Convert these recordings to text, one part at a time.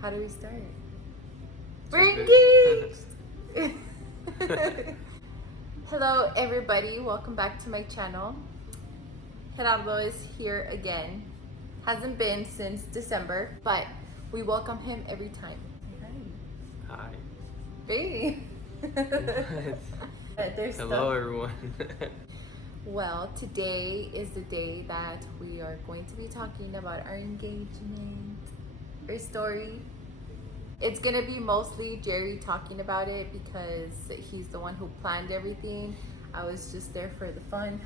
How do we start? We're We're engaged! Hello everybody, welcome back to my channel. Gerardo is here again. Hasn't been since December, but we welcome him every time. Hi. Hey! There's Hello, stuff. everyone. Well, today is the day that we are going to be talking about our engagement, our story. It's gonna be mostly Jerry talking about it because he's the one who planned everything. I was just there for the fun,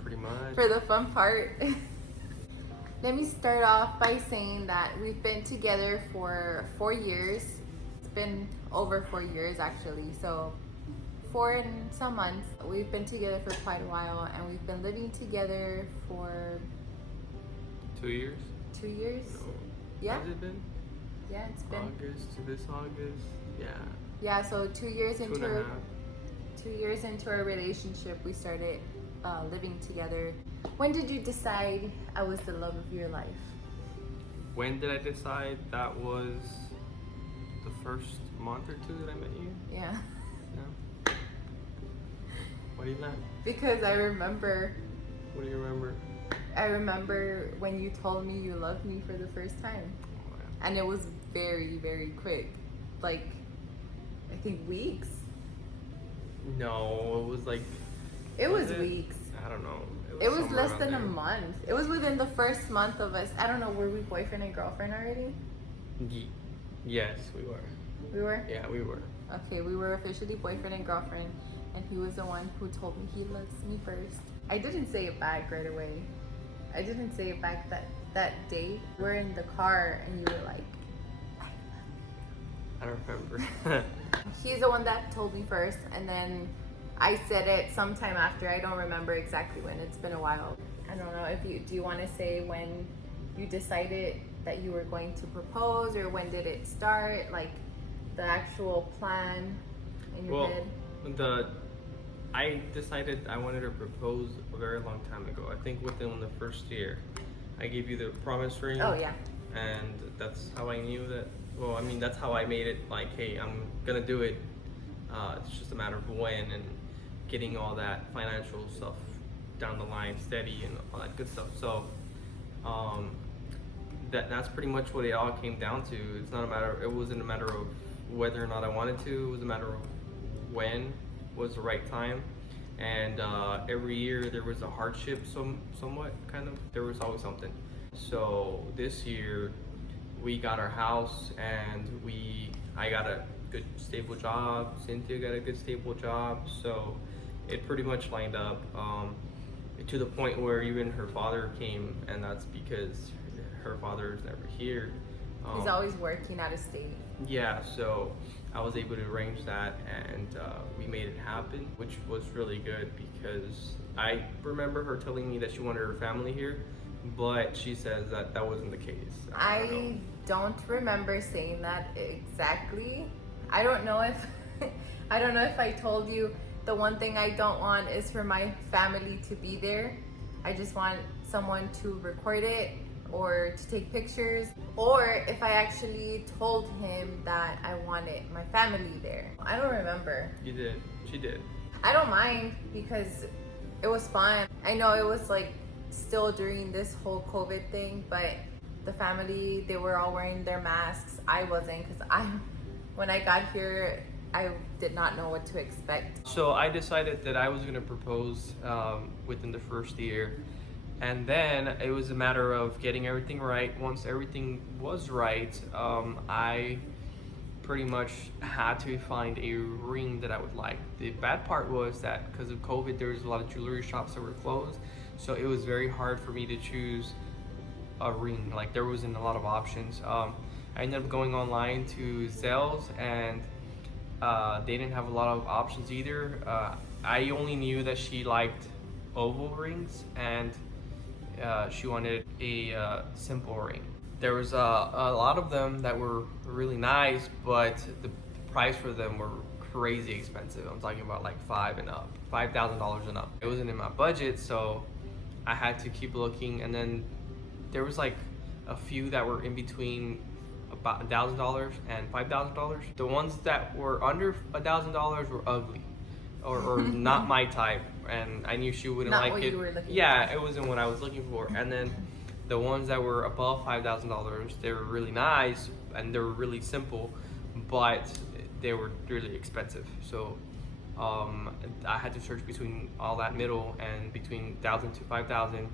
Pretty much. for the fun part. Let me start off by saying that we've been together for 4 years. It's been over 4 years actually, so 4 and some months. We've been together for quite a while, and we've been living together for 2 years? 2 years. No. Yeah, Has it been? yeah, it's been. August to this August? Yeah. Yeah, so 2 years Two and into a our, half. 2 years into our relationship, we started living together. When did you decide I was the love of your life? When did I decide? That was the first month or two that I met you? Yeah, Yeah. Why do you laugh? because I remember when you told me you loved me for the first time, Oh, yeah. and it was very, very quick. Like, I think weeks. No, it was like. It was it? weeks. I don't know. It was somewhere less around than a there. month. It was within the first month of us. I don't know, were we boyfriend and girlfriend already? Yes, we were. We were? Yeah, we were. Okay, we were officially boyfriend and girlfriend, and he was the one who told me he loves me first. I didn't say it back right away. I didn't say it back that day. We're in the car, and you were like, I don't remember. he's the one that told me first, and then I said it sometime after. I don't remember exactly when. It's been a while. I don't know if do you want to say when you decided that you were going to propose, or when did it start? Like the actual plan in your Well, head? I decided I wanted to propose a very long time ago. I think within the first year, I gave you the promise ring. Oh yeah. And that's how I knew that. Well, I mean, that's how I made it. Like, hey, I'm gonna do it. It's just a matter of when and getting all that financial stuff down the line, steady and all that good stuff. So, that's pretty much what it all came down to. It's not a matter. It wasn't a matter of whether or not I wanted to. It was a matter of when was the right time. And every year there was a hardship, somewhat kind of. There was always something. So this year we got our house, and I got a good stable job. Cynthia got a good stable job. So it pretty much lined up to the point where even her father came, and that's because her father is never here. He's always working out of state. Yeah, so I was able to arrange that, and we made it happen, which was really good because I remember her telling me that she wanted her family here, but she says that that wasn't the case. I don't remember saying that exactly. I don't know if I don't know if I told you the one thing I don't want is for my family to be there. I just want someone to record it or to take pictures, or if I actually told him that I wanted my family there. I don't remember. You did. She did. I don't mind because it was fun. I know it was like still during this whole COVID thing, but the family, they were all wearing their masks. I wasn't, because when I got here, I did not know what to expect. So I decided that I was going to propose within the first year. And then it was a matter of getting everything right. Once everything was right, I pretty much had to find a ring that I would like. The bad part was that because of COVID, there was a lot of jewelry shops that were closed. So it was very hard for me to choose a ring. Like, there wasn't a lot of options. I ended up going online to Zales, and they didn't have a lot of options either. I only knew that she liked oval rings, and she wanted a simple ring. There was a lot of them that were really nice, but the price for them were crazy expensive. I'm talking about like $5,000 and up. It wasn't in my budget, so I had to keep looking. And then there was like a few that were in between about $1,000 and $5,000. The ones that were under $1,000 were ugly, or not my type, and I knew she wouldn't Not like what it. you were looking Yeah, for. it wasn't what I was looking for. And then the ones that were above $5,000, they were really nice and they were really simple, but they were really expensive. So I had to search between all that middle and between 1,000 to 5,000,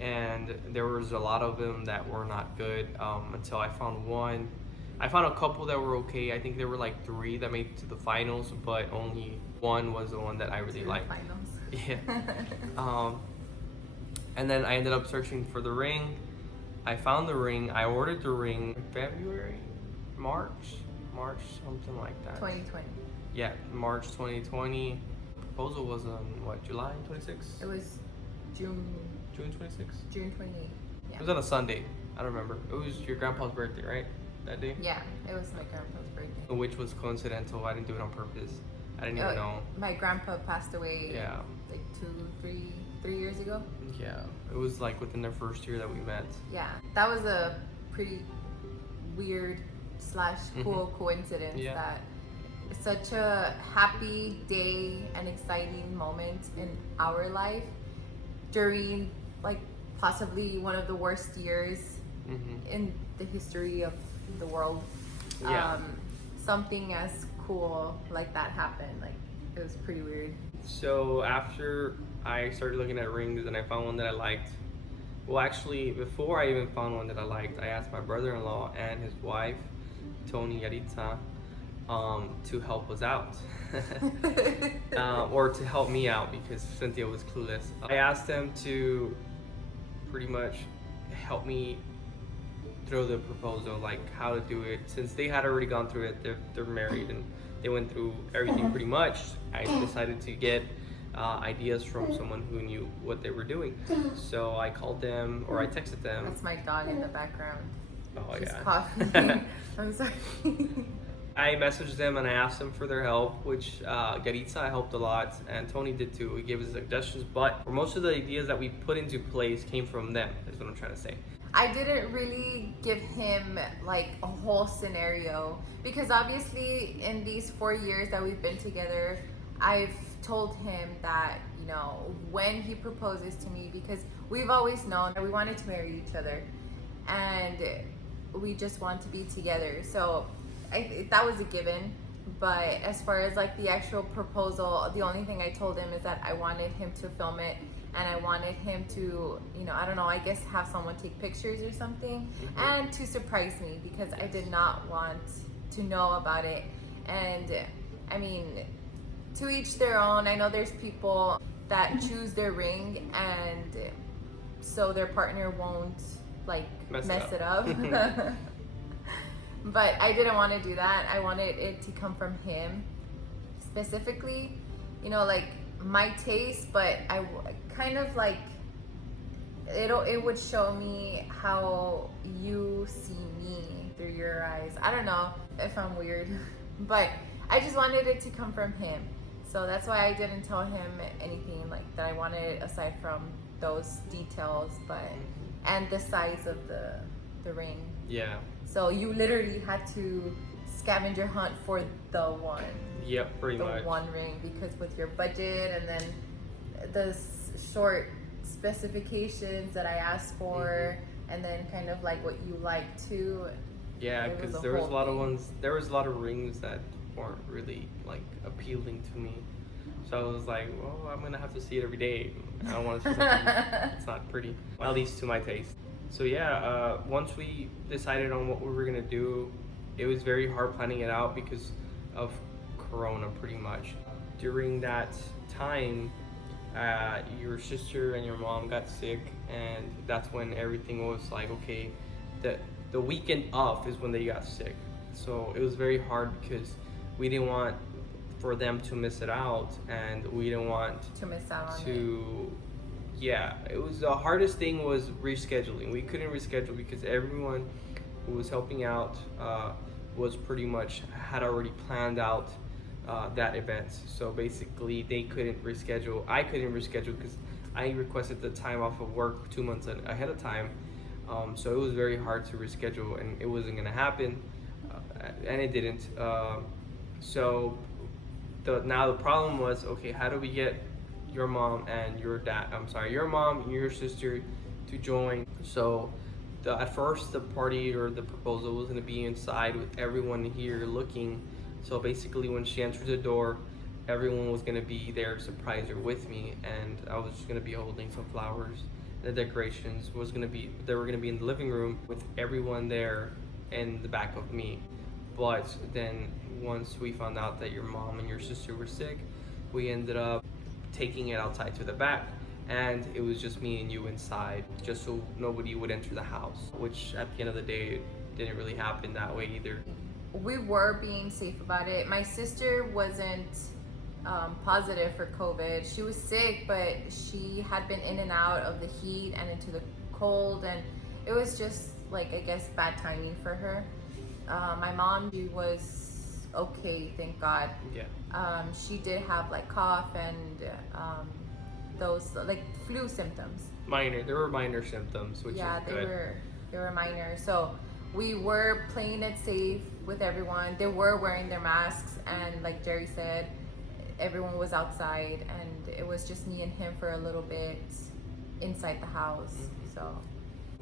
and there was a lot of them that were not good until I found one. I found a couple that were okay. I think there were like 3 that made it to the finals, but only one was the one that I really To the liked. finals. Yeah. And then I ended up searching for the ring. I found the ring. I ordered the ring in February, March, something like that. 2020. Yeah, March 2020. Proposal was on what, July 26th? It was June June 26th? June 28th. It was on a Sunday. I don't remember. It was your grandpa's birthday, right? That day? Yeah, it was my grandpa's birthday. Which was coincidental. I didn't do it on purpose. I didn't even know. My grandpa passed away Yeah. like 3 years ago. Yeah. It was like within their first year that we met. Yeah, that was a pretty weird / cool coincidence. Yeah. That such a happy day and exciting moment in our life during like possibly one of the worst years in the history of the world. Yeah. Something as cool like that happened. Like, it was pretty weird. So after I started looking at rings and I found one that I liked. Well, actually, before I even found one that I liked, I asked my brother-in-law and his wife, Tony Yaritza, to help us out. Or to help me out because Cynthia was clueless. I asked them to pretty much help me through the proposal, like how to do it. Since they had already gone through it, they're married and they went through everything pretty much. I decided to get ideas from someone who knew what they were doing. So I called them, or I texted them. That's my dog in the background. Oh She's yeah. coughing. I'm sorry. I messaged them and I asked them for their help, which Garitza helped a lot, and Tony did too. He gave us suggestions, but most of the ideas that we put into place came from them, is what I'm trying to say. I didn't really give him like a whole scenario because obviously in these 4 years that we've been together, I've told him that, you know, when he proposes to me, because we've always known that we wanted to marry each other and we just want to be together. So that was a given. But as far as like the actual proposal, the only thing I told him is that I wanted him to film it and I wanted him to, you know, I don't know, I guess have someone take pictures or something and to surprise me because I did not want to know about it. And I mean, to each their own. I know there's people that choose their ring and so their partner won't like mess it up. But I didn't want to do that. I wanted it to come from him specifically, you know, like my taste, but I kind of like it would show me how you see me through your eyes. I don't know if I'm weird, but I just wanted it to come from him. So that's why I didn't tell him anything like that I wanted aside from those details, but and the size of the ring. Yeah. So you literally had to scavenger hunt for the one. Yep, pretty much. The one ring, because with your budget and then the short specifications that I asked for, and then kind of like what you like too. Yeah, it was because a there was a whole lot of thing. ones. There was a lot of rings that weren't really like appealing to me. So I was like, well, I'm gonna have to see it every day. I don't want to see something that's not pretty, at least to my taste. So yeah, once we decided on what we were gonna do, it was very hard planning it out because of Corona, pretty much. During that time, your sister and your mom got sick, and that's when everything was like, okay, the weekend off is when they got sick. So it was very hard because we didn't want for them to miss it out, and we didn't want To miss out on it. to yeah, it was the hardest thing was rescheduling. We couldn't reschedule because everyone who was helping out was pretty much had already planned out that event. So basically they couldn't reschedule. I couldn't reschedule because I requested the time off of work 2 months ahead of time. So it was very hard to reschedule, and it wasn't gonna happen, and it didn't. So now the problem was, okay, how do we get your mom and your dad? I'm sorry, your mom and your sister to join. So at first the party or the proposal was gonna be inside with everyone here looking. So basically, when she entered the door, everyone was gonna be there to surprise her with me, and I was just gonna be holding some flowers. The decorations they were gonna be in the living room with everyone there in the back of me. But then once we found out that your mom and your sister were sick, we ended up taking it outside to the back, and it was just me and you inside, just so nobody would enter the house, which at the end of the day didn't really happen that way either. We were being safe about it. My sister wasn't positive for COVID. She was sick, but she had been in and out of the heat and into the cold, and it was just like, I guess, bad timing for her. My mom, she was okay, thank God. Yeah. She did have like cough and those like flu symptoms. There were minor symptoms, which Yeah, is they good. were minor. So we were playing it safe with everyone. They were wearing their masks, and like Jerry said, everyone was outside, and it was just me and him for a little bit inside the house. So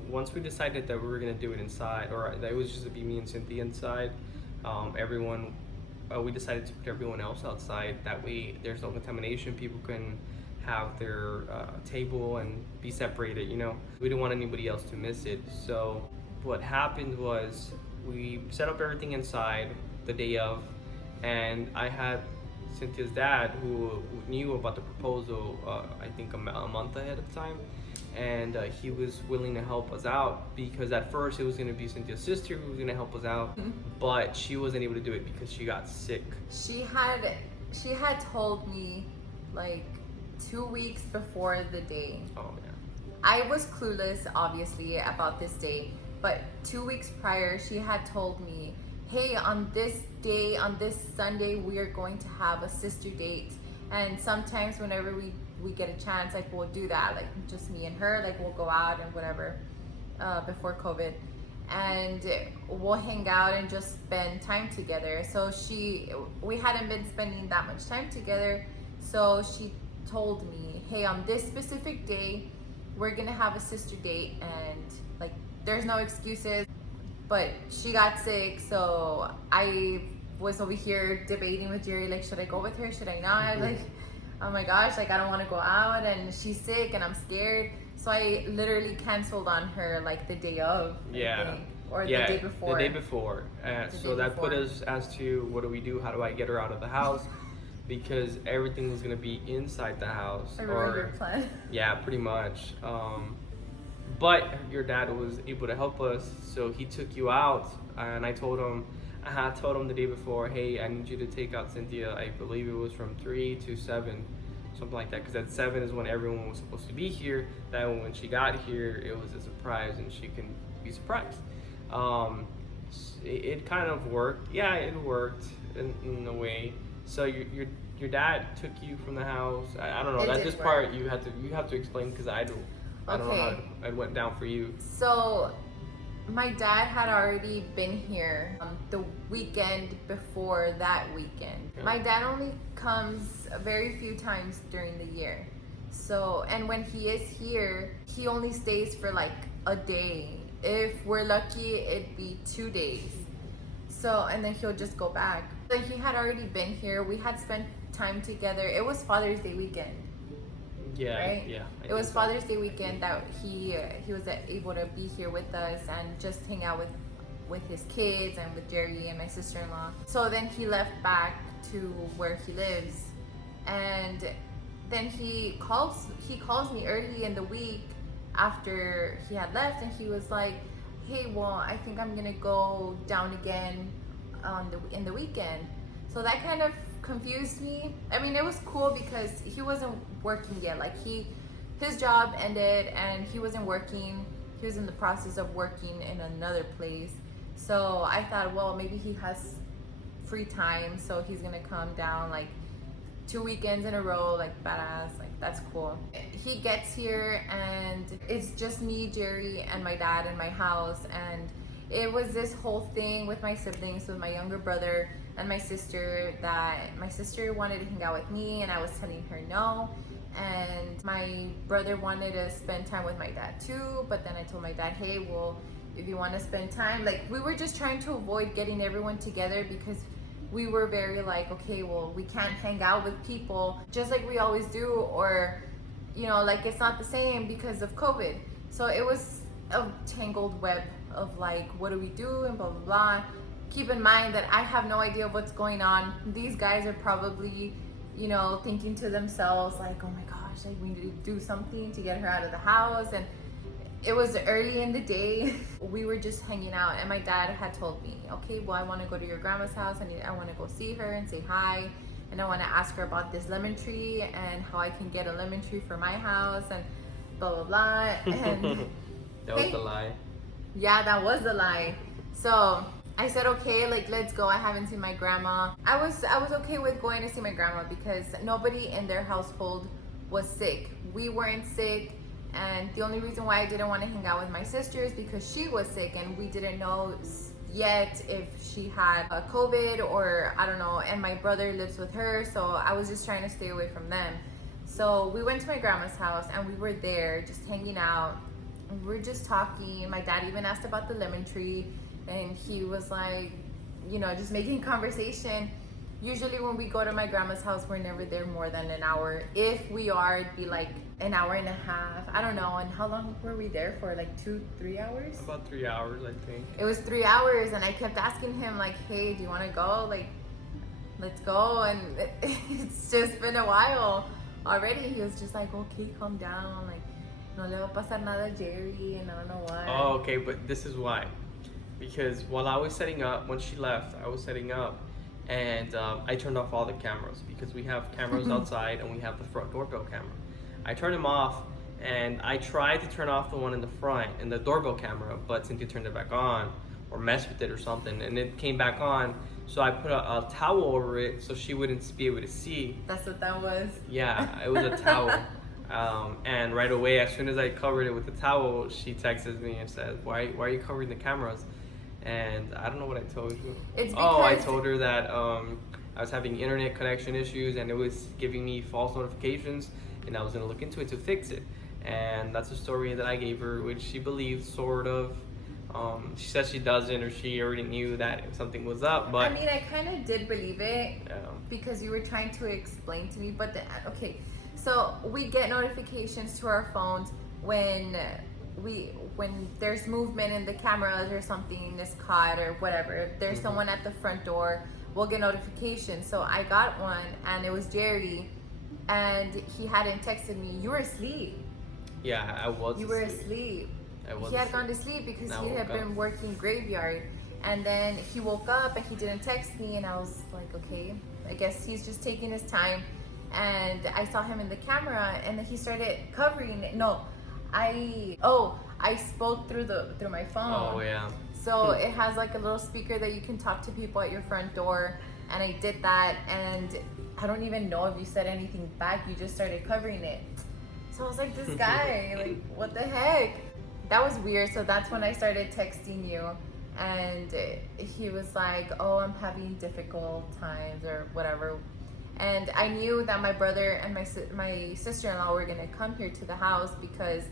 Once we decided that we were gonna do it inside, or that it was just to be me and Cynthia inside, we decided to put everyone else outside. That way, there's no contamination. People can have their table and be separated. We didn't want anybody else to miss it. So what happened was we set up everything inside the day of, and I had Cynthia's dad, who knew about the proposal, I think a month ahead of time, and he was willing to help us out, because at first it was going to be Cynthia's sister who was going to help us out, but she wasn't able to do it because she got sick. she had told me like 2 weeks before the day. Oh yeah. I was clueless, obviously, about this day, but 2 weeks prior, she had told me, hey, on this day, on this Sunday, we are going to have a sister date. And sometimes whenever we get a chance, like, we'll do that, like, just me and her, like, we'll go out and whatever, before COVID. And we'll hang out and just spend time together. So we hadn't been spending that much time together. So she told me, hey, on this specific day, we're gonna have a sister date, and like, there's no excuses. But she got sick, so I was over here debating with Jerry, like, should I go with her, should I not? Like, oh my gosh, like, I don't want to go out, and she's sick and I'm scared. So I literally canceled on her like the day of, I think, or the day before. The day before. So that put us as to, what do we do? How do I get her out of the house? Because everything was gonna be inside the house. I remember your plan. Yeah, pretty much. But your dad was able to help us, so he took you out, and I told him the day before, hey, I need you to take out Cynthia. I believe it was from 3 to 7, something like that, because at 7 is when everyone was supposed to be here. That when she got here, it was a surprise, and she can be surprised. It kind of worked. Yeah, it worked in a way. So your dad took you from the house. I don't know. This part you have to explain, because I don't know how it went down for you. So my dad had already been here the weekend before that weekend. Yeah. My dad only comes very few times during the year. So, and when he is here, he only stays for like a day. If we're lucky, it'd be 2 days. So, and then he'll just go back. So he had already been here. We had spent time together. It was Father's Day weekend. Yeah, right? yeah. It was Father's Day weekend that he was able to be here with us and just hang out with his kids and with Jerry and my sister-in-law. So then he left back to where he lives, and then he calls me early in the week after he had left, and he was like, hey, well, I think I'm gonna go down again in the weekend. So that kind of confused me. I mean, it was cool because he wasn't working yet. Like, his job ended and he wasn't working. He was in the process of working in another place. So I thought, well, maybe he has free time, so he's gonna come down like 2 weekends in a row, like badass, like that's cool. He gets here and it's just me, Jerry, and my dad in my house, and it was this whole thing with my siblings, with my younger brother and my sister, that my sister wanted to hang out with me and I was telling her no, and my brother wanted to spend time with my dad too, but then I told my dad, hey, well, if you want to spend time, like we were just trying to avoid getting everyone together because we were very like, okay, well, we can't hang out with people just like we always do, or you know, like it's not the same because of COVID. So it was a tangled web of like, what do we do, and blah blah blah. Keep in mind that I have no idea what's going on. These guys are probably, you know, thinking to themselves like, oh my gosh, like we need to do something to get her out of the house. And it was early in the day. We were just hanging out, and my dad had told me, okay, well, I want to go to your grandma's house. I want to go see her and say hi, and I want to ask her about this lemon tree and how I can get a lemon tree for my house and blah blah blah. And that was the lie. yeah, that was the lie. So I said, okay, like let's go. I haven't seen my grandma. I was okay with going to see my grandma because nobody in their household was sick. We weren't sick. And the only reason why I didn't want to hang out with my sister is because she was sick and we didn't know yet if she had COVID or I don't know. And my brother lives with her, so I was just trying to stay away from them. So we went to my grandma's house and we were there just hanging out. We were just talking. My dad even asked about the lemon tree, and he was like, you know, just making conversation. Usually when we go to my grandma's house, we're never there more than an hour. If we are, it'd be like an hour and a half. I don't know. And how long were we there for? Like 2-3 hours? About 3 hours, I think. It was 3 hours, and I kept asking him like, hey, do you want to go? Like, let's go. And it's just been a while already. He was just like, okay, calm down. Like, no le va a pasar nada a Jerry, and I don't know why. Oh, okay, but this is why. Because while I was setting up, when she left, I was setting up, and I turned off all the cameras because we have cameras outside and we have the front doorbell camera. I turned them off, and I tried to turn off the one in the front and the doorbell camera, but Cynthia turned it back on or messed with it or something, and it came back on. So I put a towel over it so she wouldn't be able to see. That's what that was. Yeah, it was a towel. And right away, as soon as I covered it with the towel, she texts me and says, why are you covering the cameras? And I don't know what I told you. I told her that I was having internet connection issues and it was giving me false notifications, and I was gonna look into it to fix it. And that's a story that I gave her, which she believed, sort of. She said she doesn't, or she already knew that something was up, but... I mean, I kind of did believe it, Yeah. because you were trying to explain to me, but okay, so we get notifications to our phones when there's movement in the cameras or something is caught or whatever. If there's someone at the front door, we'll get notifications. So I got one, and it was Jerry, and he hadn't texted me. You were asleep. Yeah, I was You were asleep. He had gone to sleep because he had been working graveyard, and then he woke up and he didn't text me, and I was like, okay, I guess he's just taking his time. And I saw him in the camera, and then he started covering it. No, I spoke through my phone. Oh yeah. So it has like a little speaker that you can talk to people at your front door, and I did that, and I don't even know if you said anything back. You just started covering it. So I was like, this guy, like, what the heck? That was weird. So that's when I started texting you, and he was like, oh, I'm having difficult times or whatever. And I knew that my brother and my sister-in-law were gonna come here to the house because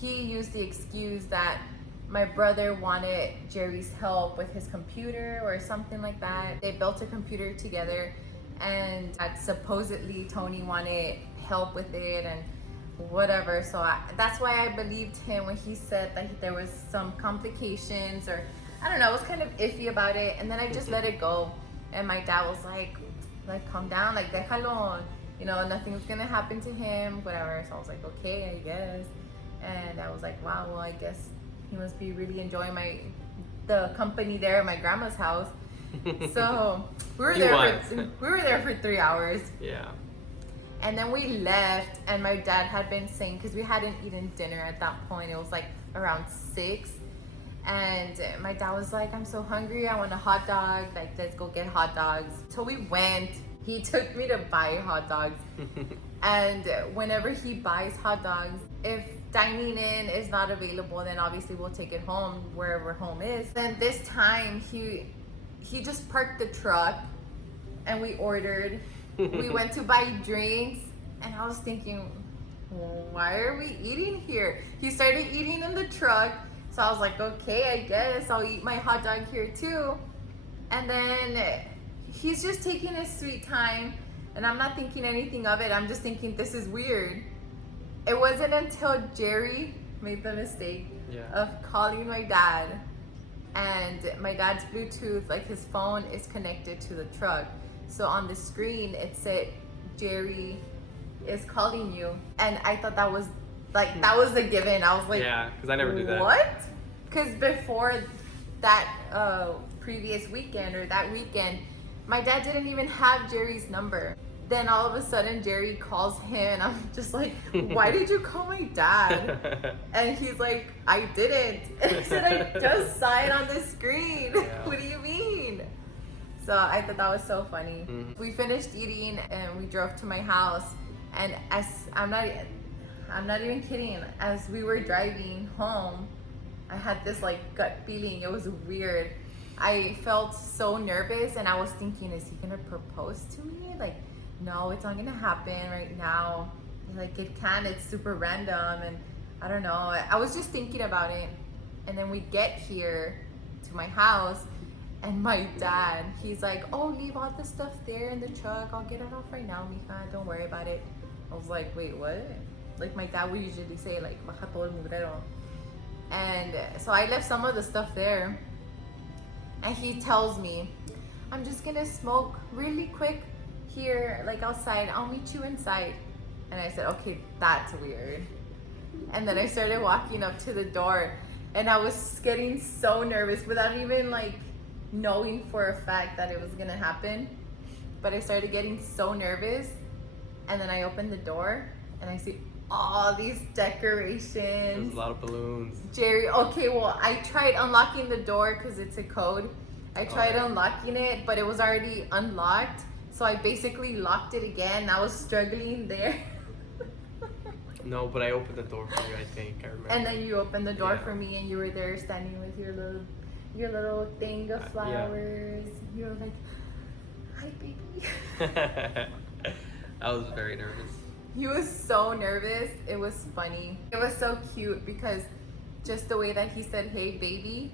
he used the excuse that my brother wanted Jerry's help with his computer or something like that. They built a computer together, and supposedly Tony wanted help with it and whatever. So that's why I believed him when he said that there was some complications, or I don't know, I was kind of iffy about it. And then I just let it go, and my dad was like calm down, like déjalo, you know, nothing's gonna happen to him, whatever. So I was like, okay, I guess. And I was like, wow, well, I guess he must be really enjoying the company there at my grandma's house. So we were there for 3 hours. Yeah. And then we left, and my dad had been saying, because we hadn't eaten dinner at that point, it was like around 6, and my dad was like, I'm so hungry, I want a hot dog, like let's go get hot dogs. So we went. he took me to buy hot dogs. And whenever he buys hot dogs, if dining in is not available, then obviously we'll take it home wherever home is. Then this time he just parked the truck and we ordered. We went to buy drinks and I was thinking, why are we eating here? He started eating in the truck, so I was like, okay, I guess I'll eat my hot dog here too. And then he's just taking his sweet time, and I'm not thinking anything of it. I'm just thinking, this is weird. It wasn't until Jerry made the mistake of calling my dad, and my dad's Bluetooth, like his phone is connected to the truck. So on the screen, it said, Jerry is calling you. And I thought that was like, that was a given. I was like, yeah, because I never do that. What? Because before that previous weekend or that weekend, my dad didn't even have Jerry's number. Then all of a sudden Jerry calls him and I'm just like, why did you call my dad? And he's like, I didn't. And I said, I just saw it on the screen. Yeah. What do you mean? So I thought that was so funny. Mm-hmm. We finished eating and we drove to my house, and as I'm not even kidding, as we were driving home, I had this like gut feeling. It was weird. I felt so nervous and I was thinking, is he gonna propose to me? Like, no, it's not gonna happen right now. Like, it can, it's super random, and I don't know. I was just thinking about it. And then we get here to my house, and my dad, he's like, oh, leave all the stuff there in the truck. I'll get it off right now, mija. Don't worry about it. I was like, wait, what? Like my dad would usually say, like, baja todo el mugrero. And so I left some of the stuff there. And he tells me, I'm just gonna smoke really quick here, like outside. I'll meet you inside. And I said, okay, that's weird. And then I started walking up to the door, and I was getting so nervous without even like knowing for a fact that it was gonna happen. But I started getting so nervous, and then I opened the door and I see all these decorations. There's a lot of balloons. Jerry, okay, well, I tried unlocking the door because it's a code. I tried unlocking it, but it was already unlocked. So I basically locked it again. I was struggling there. No, but I opened the door for you, I think. I remember. And then you opened the door for me, and you were there standing with your little thing of flowers. You were like, hi, baby. I was very nervous. He was so nervous. It was funny. It was so cute because just the way that he said, hey, baby,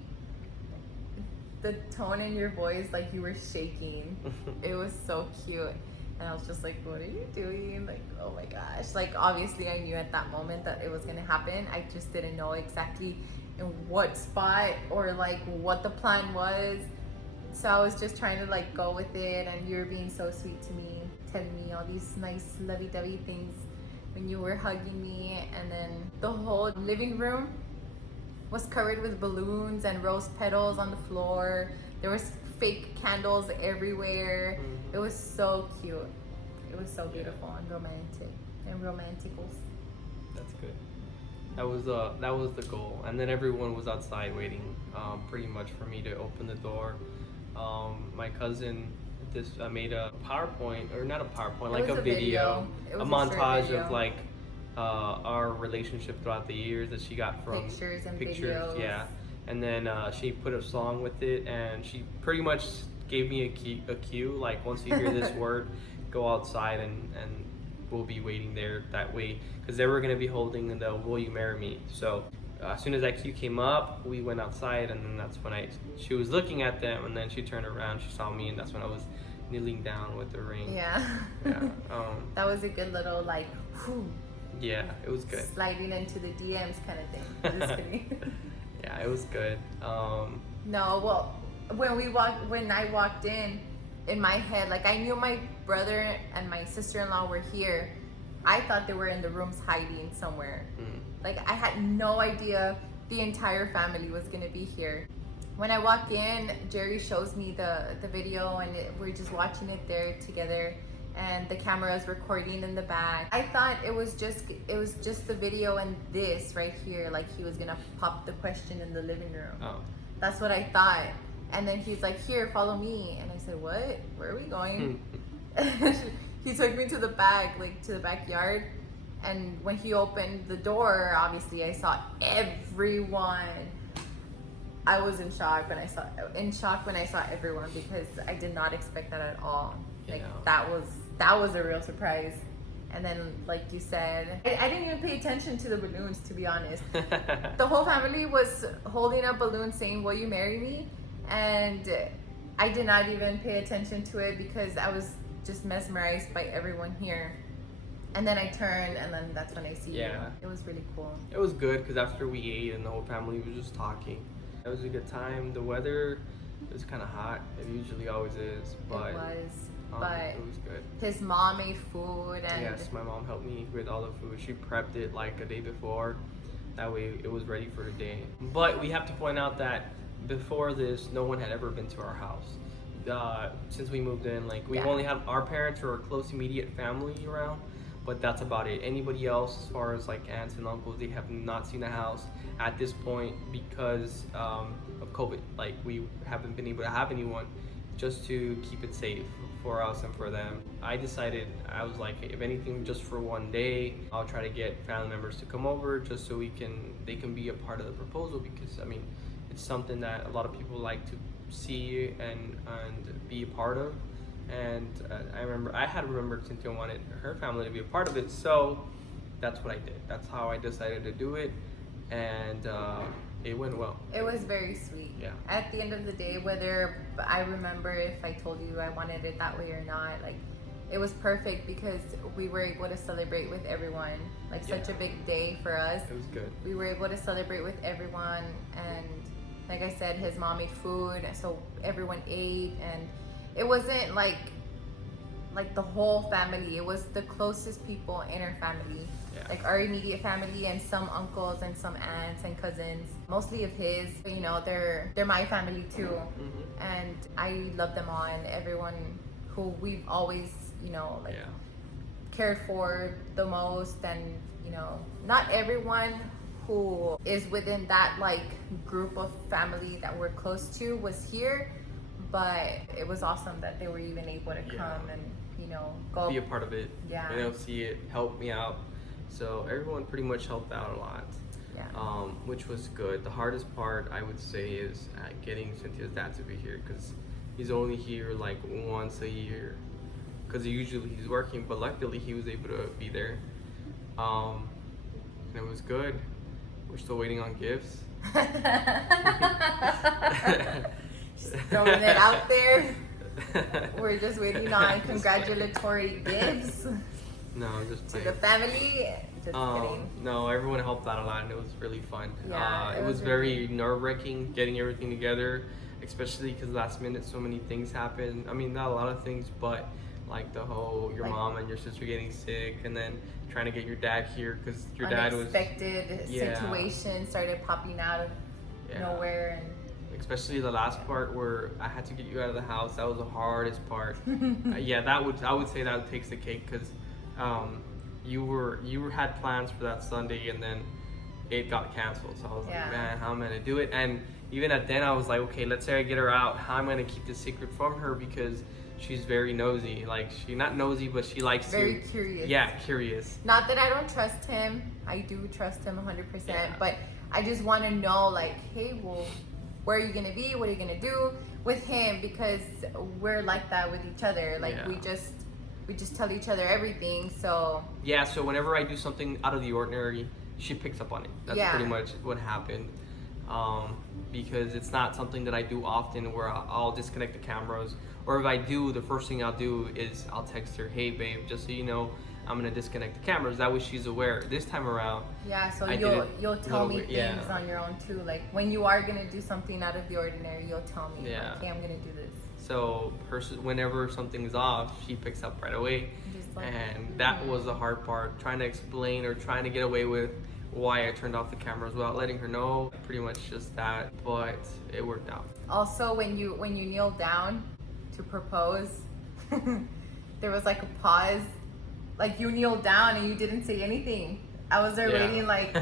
the tone in your voice, like you were shaking. It was so cute. And I was just like, what are you doing? Like, oh my gosh. Like, obviously I knew at that moment that it was gonna happen. I just didn't know exactly in what spot or like what the plan was. So I was just trying to like go with it, and you were being so sweet to me, telling me all these nice lovey-dovey things when you were hugging me. And then the whole living room was covered with balloons and rose petals on the floor. There was fake candles everywhere. It was so cute. It was so beautiful and romantic and romanticals. That's good. That was the goal. And then everyone was outside waiting, pretty much for me to open the door. My cousin made a PowerPoint, or not a PowerPoint, like a video, a montage of like our relationship throughout the years that she got from pictures and videos. Yeah. And then she put a song with it, and she pretty much gave me a cue, like, once you hear this word, go outside and we'll be waiting there that way, because they were going to be holding the Will You Marry Me. So as soon as that cue came up, we went outside, and then that's when she was looking at them, and then she turned around, she saw me, and that's when I was kneeling down with the ring. Yeah. That was a good little like, whew, yeah, it was good. Sliding into the DMs kind of thing. Just kidding. Yeah, it was good. No, well, when I walked in my head, like, I knew my brother and my sister-in-law were here. I thought they were in the rooms hiding somewhere. Like, I had no idea the entire family was gonna be here. When I walk in, Jerry shows me the video, and we're just watching it there together, and the camera is recording in the back. I thought it was just the video and this right here, like he was gonna pop the question in the living room. Oh. That's what I thought. And then he's like, here, follow me. And I said, what? Where are we going? He took me to the back, like to the backyard, and when he opened the door, obviously I saw everyone. I was in shock when I saw everyone because I did not expect that at all. Like Yeah. that was a real surprise. And then, like you said, I didn't even pay attention to the balloons, to be honest. The whole family was holding up balloons saying, "Will you marry me?" And I did not even pay attention to it because I was just mesmerized by everyone here. And then I turned, and then that's when I see you. It was really cool. It was good because after we ate and the whole family was just talking, it was a good time. The weather was kind of hot. It usually always is, but But it was good. his mom made food, and Yes, my mom helped me with all the food. She prepped it like a day before. That way it was ready for the day. But we have to point out that before this, no one had ever been to our house. Since we moved in, like we only have our parents or our close immediate family around, but that's about it. Anybody else, as far as like aunts and uncles, they have not seen the house at this point because of COVID. Like we haven't been able to have anyone just to keep it safe for us and for them. I decided, I was like, if anything, just for one day, I'll try to get family members to come over just so they can be a part of the proposal, because I mean, it's something that a lot of people like to see and be a part of. And I had remembered Cynthia wanted her family to be a part of it, so that's what I did. That's how I decided to do it, and it went well. it was very sweet. Yeah. At the end of the day, whether I remember if I told you I wanted it that way or not, like it was perfect because we were able to celebrate with everyone. Like such a big day for us. It was good. We were able to celebrate with everyone, and like I said, his mom made food, so everyone ate, and it wasn't like the whole family. It was the closest people in our family. Yeah. Like our immediate family and some uncles and some aunts and cousins, mostly of his. You know, they're my family too. Mm-hmm. And I love them all, and everyone who we've always, you know, like cared for the most. And you know, not everyone who is within that like group of family that we're close to was here, but it was awesome that they were even able to come and, you know, go be a part of it. Yeah. You know, see it, help me out. So everyone pretty much helped out a lot. Yeah. Which was good. The hardest part, I would say, is getting Cynthia's dad to be here, because he's only here like once a year, because usually he's working, but luckily he was able to be there. And it was good. We're still waiting on gifts. Just throwing it out there. We're just waiting on congratulatory gifts No, I'm just to playing. the family. Just kidding. No, everyone helped out a lot, and it was really fun. Yeah, it was very nerve-wracking getting everything together, especially because last minute so many things happened. I mean, not a lot of things, but like the whole your mom and your sister getting sick, and then trying to get your dad here because your dad was unexpected situation started popping out of nowhere, and especially the last part where I had to get you out of the house. That was the hardest part. I would say that takes the cake, because you had plans for that Sunday, and then it got canceled. So I was like, man, how am I gonna do it? And even at then, I was like, okay, let's say I get her out. How am I gonna keep this secret from her? Because she's very nosy. Like, she not nosy, but she likes very curious. Yeah, curious. Not that I don't trust him. I do trust him 100%. But I just want to know, like, hey, well, where are you gonna be? What are you gonna do with him? Because we're like that with each other. Like we just tell each other everything. So so whenever I do something out of the ordinary, she picks up on it. That's pretty much what happened. Because it's not something that I do often, where I'll disconnect the cameras, or if I do, the first thing I'll do is I'll text her, hey babe, just so you know, I'm gonna disconnect the cameras. That way she's aware. This time around, so you'll tell me things on your own too. Like when you are gonna do something out of the ordinary, you'll tell me, like, okay, I'm gonna do this. So whenever something's off, she picks up right away. And that was the hard part, trying to explain or trying to get away with why I turned off the cameras without letting her know. Pretty much just that, but it worked out. Also, when you kneel down to propose, there was like a pause. Like you kneeled down and you didn't say anything. I was there waiting, like,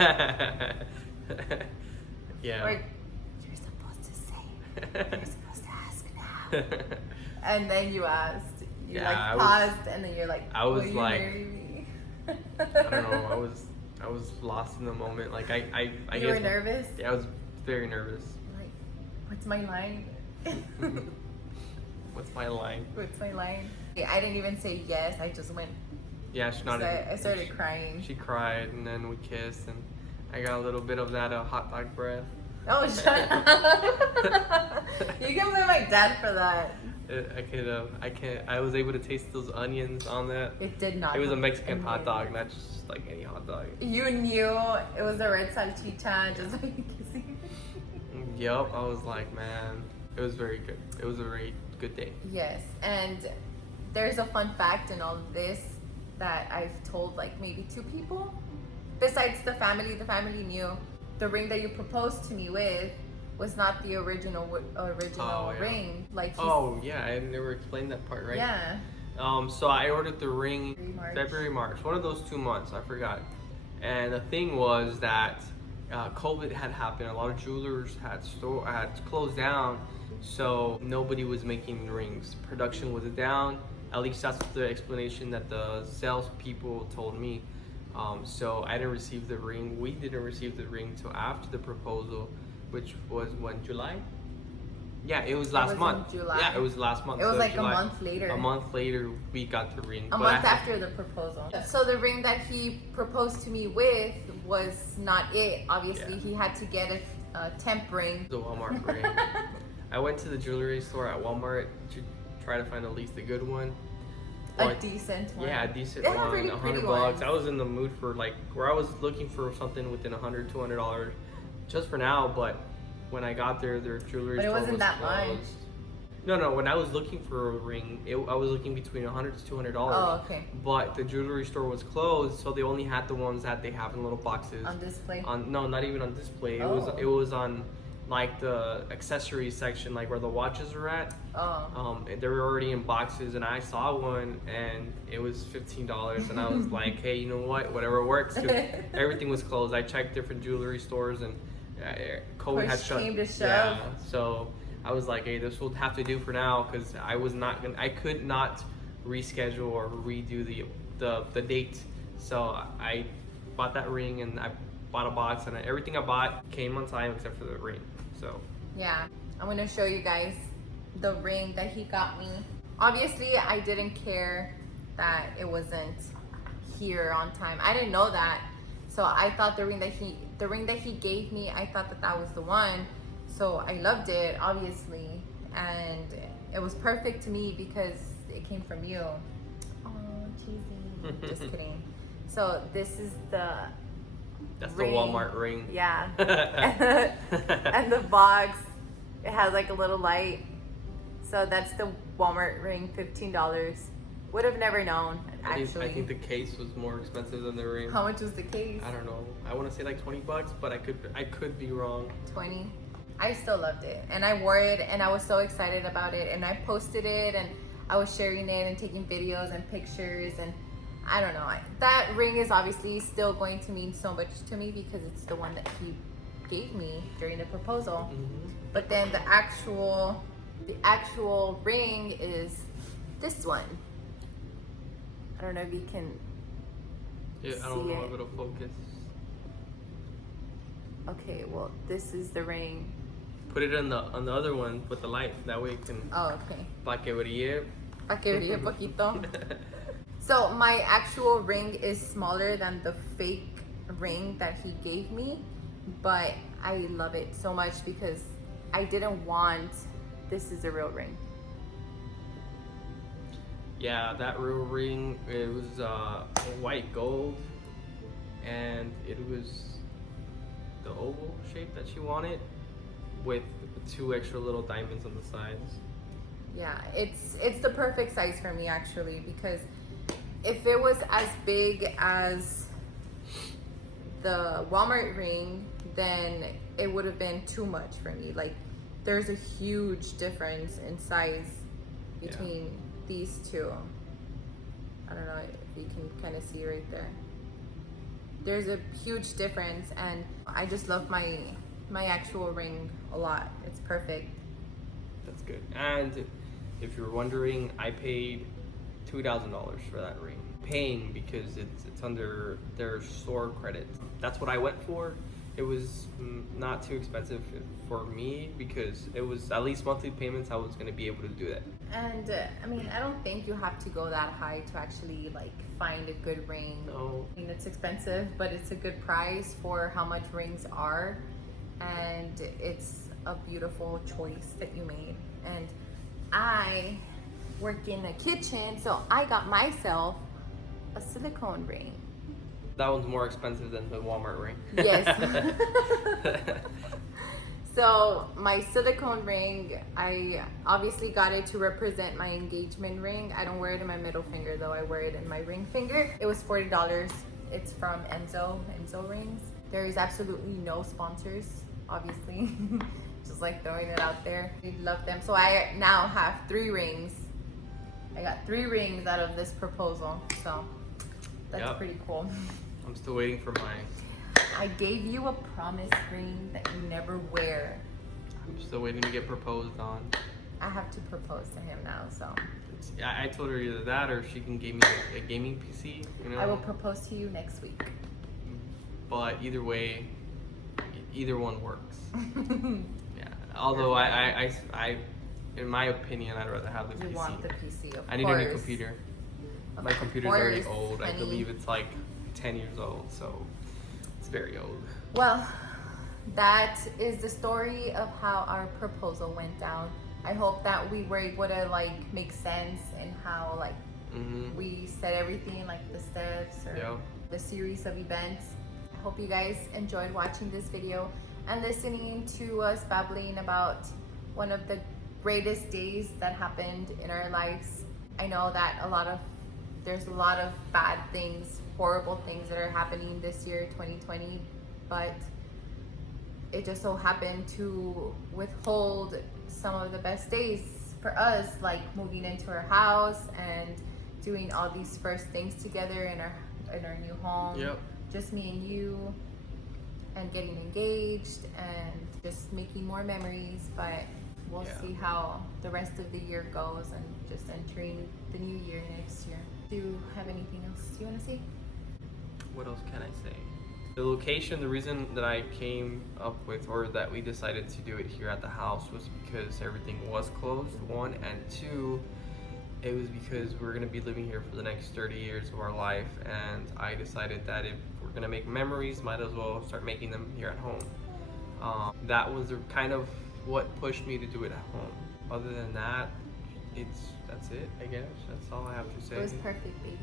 Like, you're supposed to say, you're supposed to ask now. And then you asked. You Yeah, like I was- paused and then you're like, I was "Will you like- marry me?" I don't know. I was lost in the moment. Like I You guess. were nervous? Yeah, I was very nervous. Like, what's my line? What's my line? What's my line? Yeah, I didn't even say yes. I just went. Yeah, she nodded. I started crying. She cried, and then we kissed, and I got a little bit of that hot dog breath. Oh, shut up! You can blame my dad for that. I was able to taste those onions on that. It did not. It was a have Mexican hot onions. dog, not just like any hot dog. You knew it was a red salchicha, just like kissing. Yup, I was like, man, it was very good. It was a very good day. Yes, and there's a fun fact in all of this that I've told like maybe 2 people. Besides the family knew the ring that you proposed to me with was not the original Oh, yeah. ring. Like Oh yeah, I never explained that part, right? yeah, So I ordered the ring February, March, one of those 2 months, I forgot. And the thing was that COVID had happened. A lot of jewelers had closed down, so nobody was making rings. Production was down. At least that's the explanation that the salespeople told me. So I didn't receive the ring. We didn't receive the ring till after the proposal, which was when, July? Yeah, it was last was in month. July. Yeah, it was last month. it was so like July. a month later. A month later, we got the ring. A but month I had- after the proposal. So the ring that he proposed to me with was not it. Obviously, Yeah. he had to get a temp ring. The Walmart ring. I went to the jewelry store at Walmart to try to find at least a good one. A But- decent one. Yeah, a decent They have one, really $100 pretty bucks. ones. I was in the mood for like where I was looking for something within $100, $200 just for now. But when I got there, their jewelry But it store wasn't was that much. closed. No. When I was looking for a ring, I was looking between $100 to $200. Oh, okay. But the jewelry store was closed, so they only had the ones that they have in little boxes. On display. No, not even on display. Oh. It was on like the accessories section, like where the watches are at. Oh. They were already in boxes, and I saw one, and it was $15, and I was like, hey, you know what? Whatever works. 'Cause everything was closed. I checked different jewelry stores, and COVID had Push shut. came to shove. Yeah, so I was like, hey, this will have to do for now, because I could not reschedule or redo the date. So I bought that ring, and I bought a box, and everything I bought came on time except for the ring. So Yeah, I'm gonna show you guys the ring that he got me. Obviously, I didn't care that it wasn't here on time. I didn't know that, so I thought the ring that he gave me, I thought that was the one. So I loved it, obviously, and it was perfect to me because it came from you. Oh, cheesy. Just kidding. So this is that's ring. the Walmart ring. Yeah. And the box, it has like a little light. So that's the Walmart ring, $15. Would have never known, actually. I think the case was more expensive than the ring. How much was the case? I don't know. I want to say like $20, but I could be wrong. 20. I still loved it, and I wore it, and I was so excited about it, and I posted it, and I was sharing it and taking videos and pictures, and I don't know. That ring is obviously still going to mean so much to me because it's the one that he gave me during the proposal. Mm-hmm. But then the actual ring is this one. I don't know if you can Yeah, I don't see know it. if it'll focus. Okay, well, this is the ring. Put it on the other one with the light. That way it can Oh, okay. pa que brille. Pa que brille poquito. So my actual ring is smaller than the fake ring that he gave me, but I love it so much because I didn't want this is a real ring. Yeah, that real ring, it was white gold, and it was the oval shape that she wanted with 2 extra little diamonds on the sides. Yeah, it's the perfect size for me actually, because if it was as big as the Walmart ring, then it would have been too much for me. Like, there's a huge difference in size between these two. I don't know if you can kind of see right there. There's a huge difference, and I just love my actual ring a lot. It's perfect. That's good. And if you're wondering, I paid $2,000 for that ring. Paying because it's under their store credit. That's what I went for. It was not too expensive for me because it was at least monthly payments. I was gonna be able to do that. And I mean, I don't think you have to go that high to actually like find a good ring. No. I mean, it's expensive, but it's a good price for how much rings are, and it's a beautiful choice that you made. And I work in a kitchen, so I got myself a silicone ring. That one's more expensive than the Walmart ring. Yes. So my silicone ring, I obviously got it to represent my engagement ring. I don't wear it in my middle finger though, I wear it in my ring finger. It was $40. It's from Enzo rings. There is absolutely no sponsors, obviously. Just like throwing it out there. We love them. So I now have 3 rings. I got 3 rings out of this proposal. So that's Yep. pretty cool. I'm still waiting for mine. I gave you a promise ring that you never wear. I'm still waiting to get proposed on. I have to propose to him now, so I told her either that or she can give me a gaming PC. You know. I will propose to you next week. But either way, either one works. Yeah. Although I, in my opinion, I'd rather have the You PC. want the PC, of I need course. a new computer. Of My computer's already course, old. I honey. believe it's like 10 years old, so it's very old. Well, that is the story of how our proposal went down. I hope that we were able to like make sense in how like we said everything, like the steps or Yeah. the series of events. I hope you guys enjoyed watching this video and listening to us babbling about one of the greatest days that happened in our lives. I know that there's a lot of bad things, horrible things that are happening this year, 2020, but it just so happened to withhold some of the best days for us, like moving into our house and doing all these first things together in our new home. Yep. Just me and you, and getting engaged and just making more memories. But we'll Yeah. see how the rest of the year goes and just entering the new year next year. Do you have anything else you want to say? What else can I say? The location, the reason that I came up with, or that we decided to do it here at the house, was because everything was closed, 1, and 2, it was because we're going to be living here for the next 30 years of our life, and I decided that if we're going to make memories, might as well start making them here at home. That was kind of what pushed me to do it at home. Other than that, that's it, I guess. That's all I have to say. It was perfect, baby.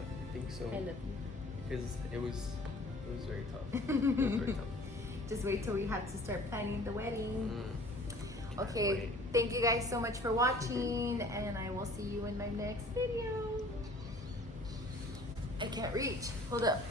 I think so. I love you. Because it was very tough. It was very tough. Just wait till we have to start planning the wedding. Can't Okay, wait. thank you guys so much for watching, and I will see you in my next video. I can't reach. Hold up.